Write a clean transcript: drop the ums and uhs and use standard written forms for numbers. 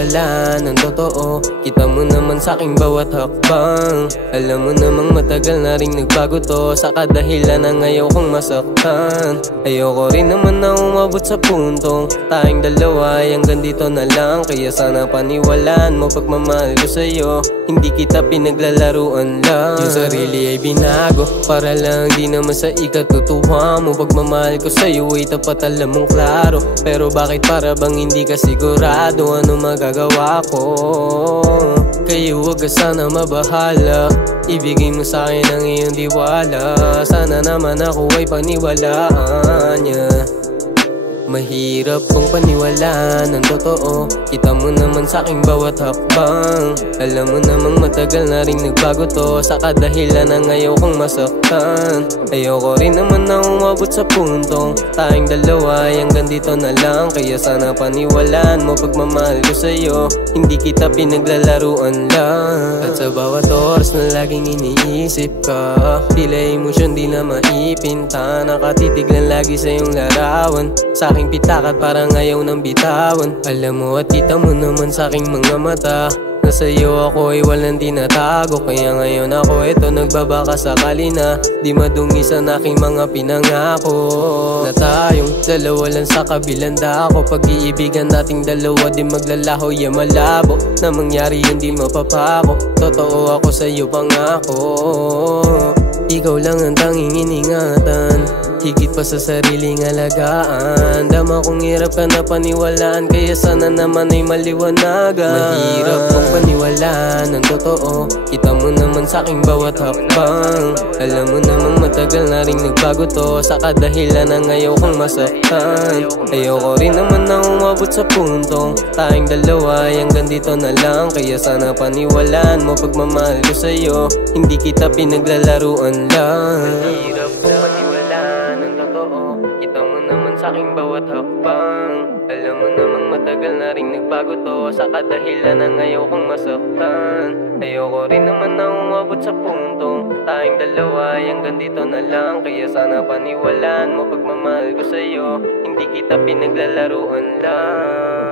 paniwala ng totoo. Kita mo naman sa'king bawat hakbang. Alam mo namang matagal na rin nagbago to. Sa kadahilan ng ayaw kong masaktan. Ayoko rin naman na umabot sa puntong tayong dalawa ay hanggang dito na lang. Kaya sana paniwalaan mo pagmamahal ko sa'yo. Hindi kita pinaglalaruan lang. Yung sarili ay binago para lang di naman sa ikatutuwa mo. Pagmamahal ko sa'yo ay tapat, alam mong klaro. Pero bakit para bang hindi ka sigurado ano magagawa ko? Kaya huwag ka sana mabahala. Ibigay mo sa'kin ang iyong diwala. Sana naman ako ay paniwalaan niya. Mahirap kong paniwalaan ng totoo. Kita mo naman sa'king bawat hakbang. Alam mo namang matagal na rin nagbago to. Sa kadahilan ng ayaw kong masaktan. Ayoko rin naman na umabot sa puntong tayong dalawa ay hanggang dito na lang. Kaya sana paniwalaan mo pagmamahal ko sa'yo. Hindi kita pinaglalaruan lang. At sa bawat oras na laging iniisip ka, tila emosyon di na maipinta. Nakatitig lang lagi sa iyong larawan. Sa'king pitakat parang ayaw ng bitawan. Alam mo at kita mo naman sa'king mga mata na sa'yo ako ay walang tinatago. Kaya ngayon ako eto nagbabaka sakali na di madungis ang aking mga pinangako. Na tayong dalawa lang sa kabilang dako. Pag-iibigan nating dalawa di maglalaho ya malabo. Na mangyari yun di mapapako. Totoo ako sa'yo pangako. Ikaw lang ang tanging iningatan, higit pa sa sariling alagaan. Dama kong hirap ka na paniwalaan. Kaya sana naman ay maliwanagan. Mahirap kong paniwalaan ng totoo. Kita mo naman sa'king bawat hakbang. Alam mo namang matagal na rin nagbago to. Sa kadahilan ng ayaw kong masaktan. Ayoko rin naman na umabot sa puntong tayong dalawa ay hanggang dito na lang. Kaya sana paniwalaan mo pagmamahal ko sa'yo. Hindi kita pinaglalaruan lang. Mahirap kong paniwalaan ng totoo. Kita mo naman sa'king bawat hakbang. Alam mo namang matagal na rin nagbago to. Sa kadahilan ng ayaw kong masaktan. Ayoko rin naman na umabot sa puntong tayong dalawa ay hanggang dito na lang. Kaya sana paniwalaan mo pagmamahal ko sa'yo. Hindi kita pinaglalaruan lang.